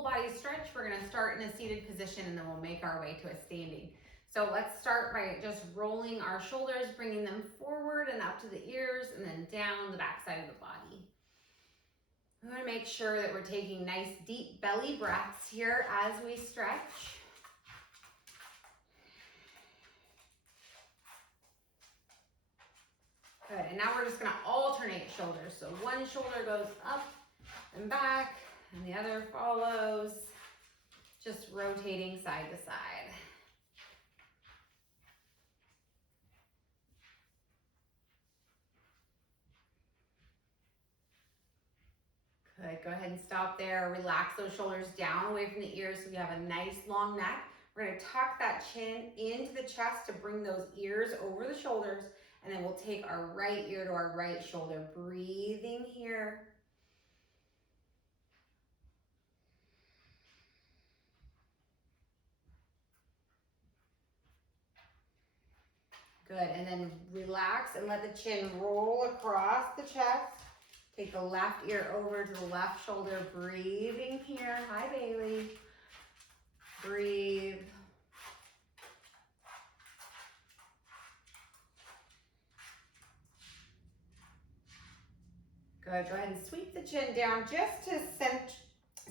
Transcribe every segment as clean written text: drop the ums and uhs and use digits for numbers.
full body stretch. We're gonna start in a seated position and then we'll make our way to a standing. So let's start by just rolling our shoulders, bringing them forward and up to the ears and then down the backside of the body. We want to make sure that we're taking nice deep belly breaths here as we stretch. Good, and now we're just gonna alternate shoulders. So one shoulder goes up and back, and the other follows, just rotating side to side. Good, go ahead and stop there. Relax those shoulders down away from the ears so we have a nice long neck. We're gonna tuck that chin into the chest to bring those ears over the shoulders, and then we'll take our right ear to our right shoulder, breathing here. Good, and then relax and let the chin roll across the chest. Take the left ear over to the left shoulder, breathing here. Hi, Bailey. Breathe. Good, go ahead and sweep the chin down just to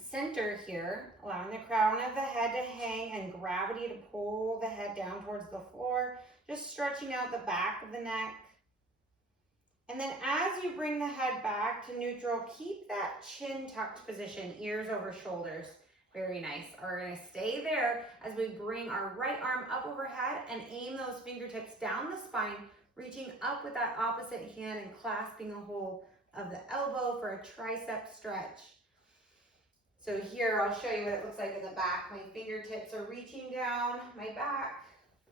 center here, allowing the crown of the head to hang and gravity to pull the head down towards the floor, just stretching out the back of the neck. And then as you bring the head back to neutral, keep that chin tucked position, ears over shoulders. Very nice. We're gonna stay there as we bring our right arm up overhead and aim those fingertips down the spine, reaching up with that opposite hand and clasping a hold of the elbow for a tricep stretch. So here, I'll show you what it looks like in the back. My fingertips are reaching down my back,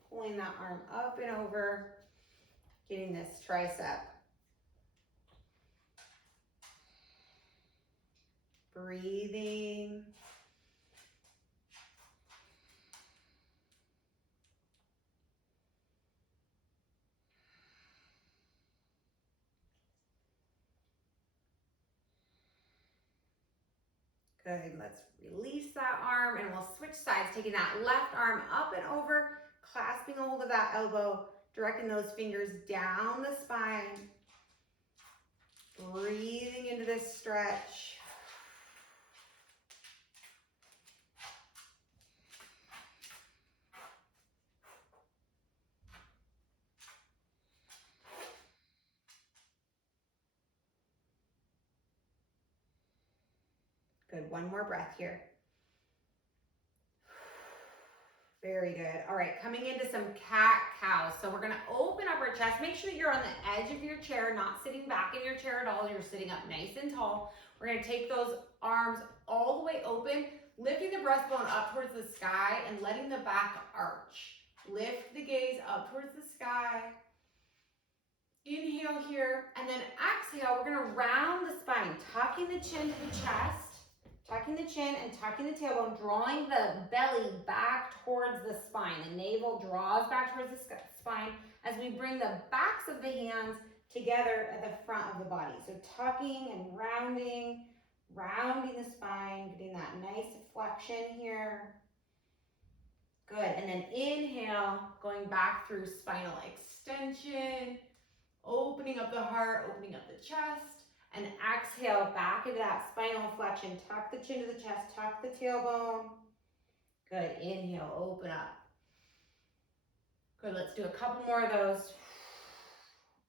pulling that arm up and over, getting this tricep. Breathing. Good, let's release that arm and we'll switch sides, taking that left arm up and over, clasping a hold of that elbow, directing those fingers down the spine. Breathing into this stretch. Good, one more breath here. Very good. All right, coming into some cat-cows. So we're gonna open up our chest. Make sure that you're on the edge of your chair, not sitting back in your chair at all. You're sitting up nice and tall. We're gonna take those arms all the way open, lifting the breastbone up towards the sky and letting the back arch. Lift the gaze up towards the sky. Inhale here, and then exhale. We're gonna round the spine, tucking the chin to the chest. Tucking the chin and tucking the tailbone, drawing the belly back towards the spine. The navel draws back towards the spine as we bring the backs of the hands together at the front of the body. So tucking and rounding the spine, getting that nice flexion here. Good, and then inhale, going back through spinal extension, opening up the heart, opening up the chest. And exhale back into that spinal flexion. Tuck the chin to the chest, tuck the tailbone. Good, inhale, open up. Good, let's do a couple more of those.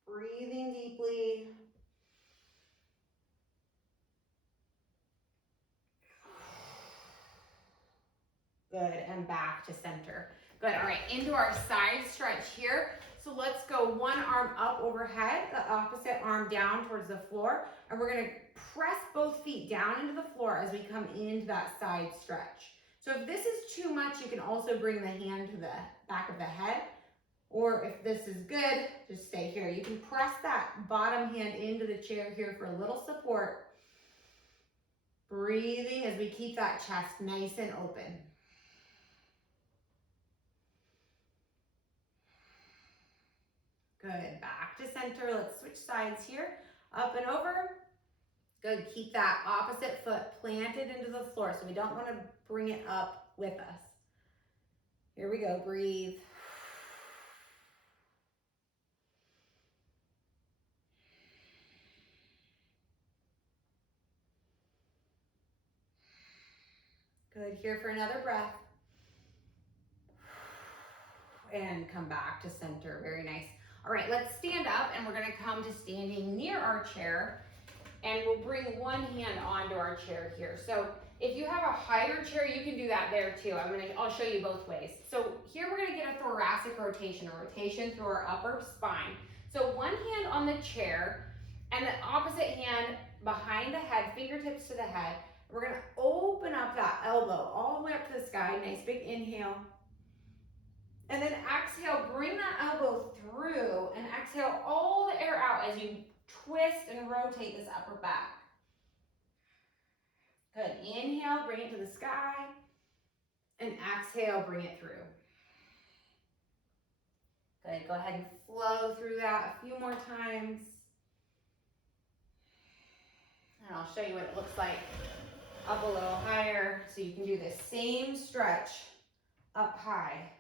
Breathing deeply. Good, and back to center. Good, all right, into our side stretch here. So let's go one arm up overhead, the opposite arm down towards the floor, and we're gonna press both feet down into the floor as we come into that side stretch. So if this is too much, you can also bring the hand to the back of the head, or if this is good, just stay here. You can press that bottom hand into the chair here for a little support. Breathing as we keep that chest nice and open. Good, back to center. Let's switch sides here. Up and over, Good, keep that opposite foot planted into the floor, so we don't want to bring it up with us. Here we go, breathe. Good, here for another breath. And come back to center, very nice. All right, let's stand up and we're gonna come to standing near our chair, and we'll bring one hand onto our chair here. So if you have a higher chair, you can do that there too. I'll show you both ways. So here we're gonna get a thoracic rotation, a rotation through our upper spine. So one hand on the chair and the opposite hand behind the head, fingertips to the head. We're gonna open up that elbow all the way up to the sky. Nice big inhale. And then exhale, bring that elbow through and exhale all the air out as you twist and rotate this upper back. Good, inhale, bring it to the sky. And exhale, bring it through. Good, go ahead and flow through that a few more times. And I'll show you what it looks like up a little higher. So you can do the same stretch up high.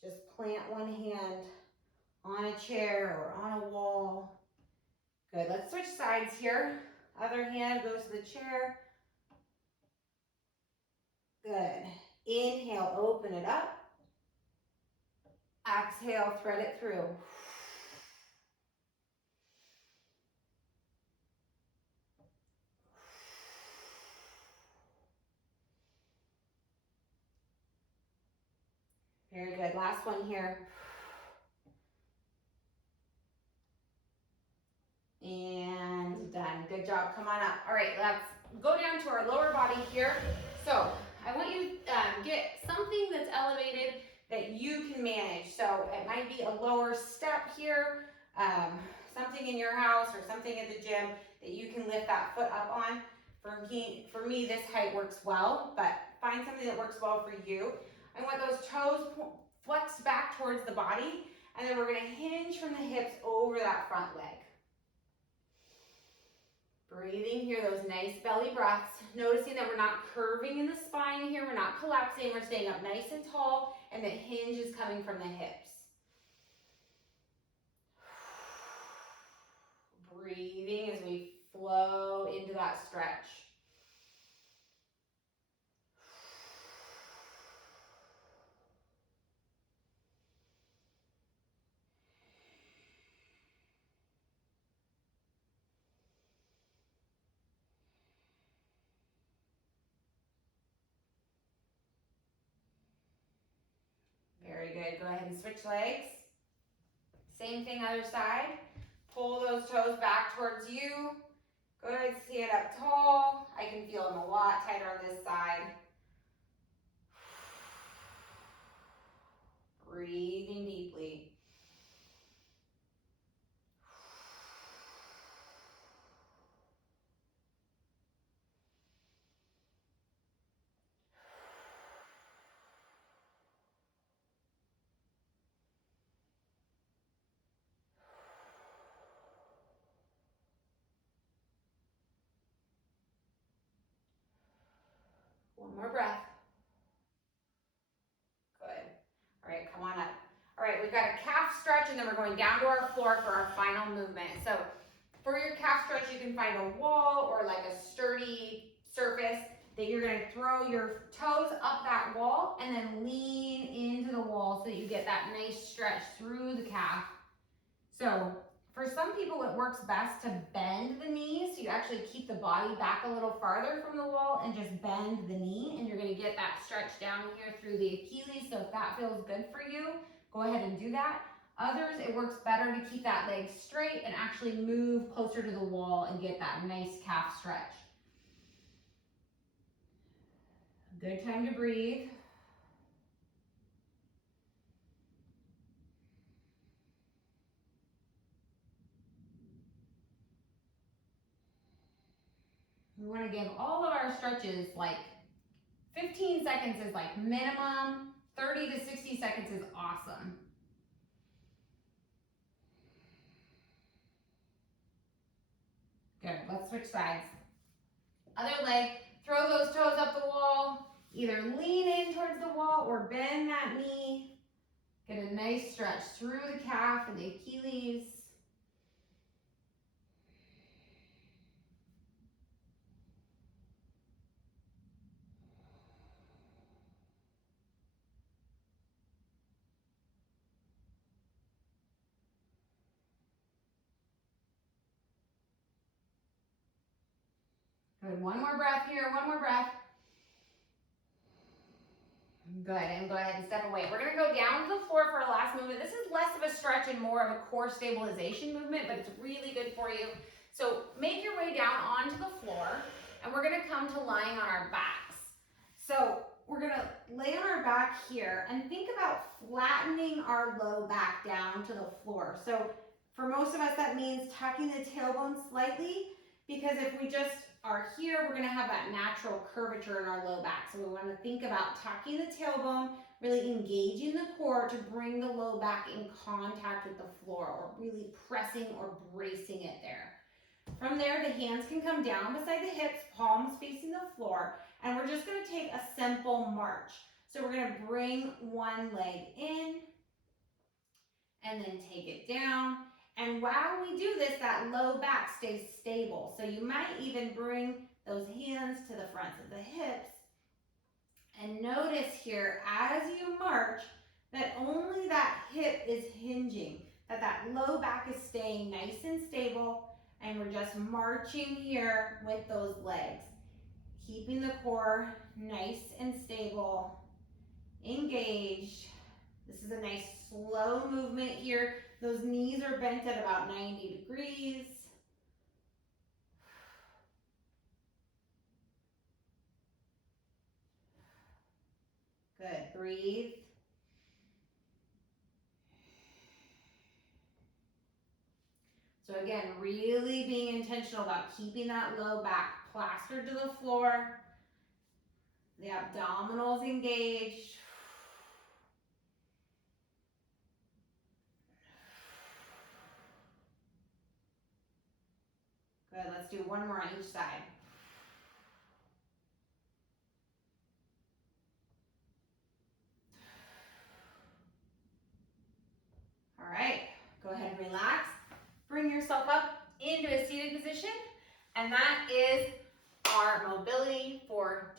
Just plant one hand on a chair or on a wall. Good, let's switch sides here. Other hand goes to the chair. Good. Inhale, open it up. Exhale, thread it through. Very good. Last one here. And done. Good job. Come on up. All right, let's go down to our lower body here. So I want you to get something that's elevated that you can manage. So it might be a lower step here, something in your house or something at the gym that you can lift that foot up on. For me, this height works well, but find something that works well for you. I want those toes flexed back towards the body, and then we're gonna hinge from the hips over that front leg. Breathing here, those nice belly breaths. Noticing that we're not curving in the spine here, we're not collapsing, we're staying up nice and tall, and the hinge is coming from the hips. Breathing as we flow into that stretch. Very good. Go ahead and switch legs. Same thing, other side. Pull those toes back towards you. Good. Stand up tall. I can feel them a lot tighter on this side. Breathing deeply. One more breath. Good. All right, come on up. All right, we've got a calf stretch, and then we're going down to our floor for our final movement. So for your calf stretch, you can find a wall or like a sturdy surface that you're going to throw your toes up that wall and then lean into the wall so that you get that nice stretch through the calf. So for some people, it works best to bend the knee, so you actually keep the body back a little farther from the wall and just bend the knee, and you're going to get that stretch down here through the Achilles. So if that feels good for you, go ahead and do that. Others, it works better to keep that leg straight and actually move closer to the wall and get that nice calf stretch. Good time to breathe. We want to give all of our stretches like 15 seconds is like minimum, 30 to 60 seconds is awesome. Good, let's switch sides. Other leg, throw those toes up the wall. Either lean in towards the wall or bend that knee. Get a nice stretch through the calf and the Achilles. Good, one more breath here, one more breath. Good, and go ahead and step away. We're gonna go down to the floor for our last movement. This is less of a stretch and more of a core stabilization movement, but it's really good for you. So make your way down onto the floor, and we're gonna come to lying on our backs. So we're gonna lay on our back here and think about flattening our low back down to the floor. So for most of us, that means tucking the tailbone slightly, because if we just are here, we're gonna have that natural curvature in our low back. So we wanna think about tucking the tailbone, really engaging the core to bring the low back in contact with the floor, or really pressing or bracing it there. From there, the hands can come down beside the hips, palms facing the floor, and we're just gonna take a simple march. So we're gonna bring one leg in, and then take it down. And while we do this, that low back stays stable. So you might even bring those hands to the fronts of the hips. And notice here, as you march, that only that hip is hinging, that low back is staying nice and stable, and we're just marching here with those legs, keeping the core nice and stable, engaged. This is a nice slow movement here. Those knees are bent at about 90 degrees. Good, breathe. So again, really being intentional about keeping that low back plastered to the floor. The abdominals engaged. Good, let's do one more on each side. All right, go ahead and relax. Bring yourself up into a seated position, and that is our mobility for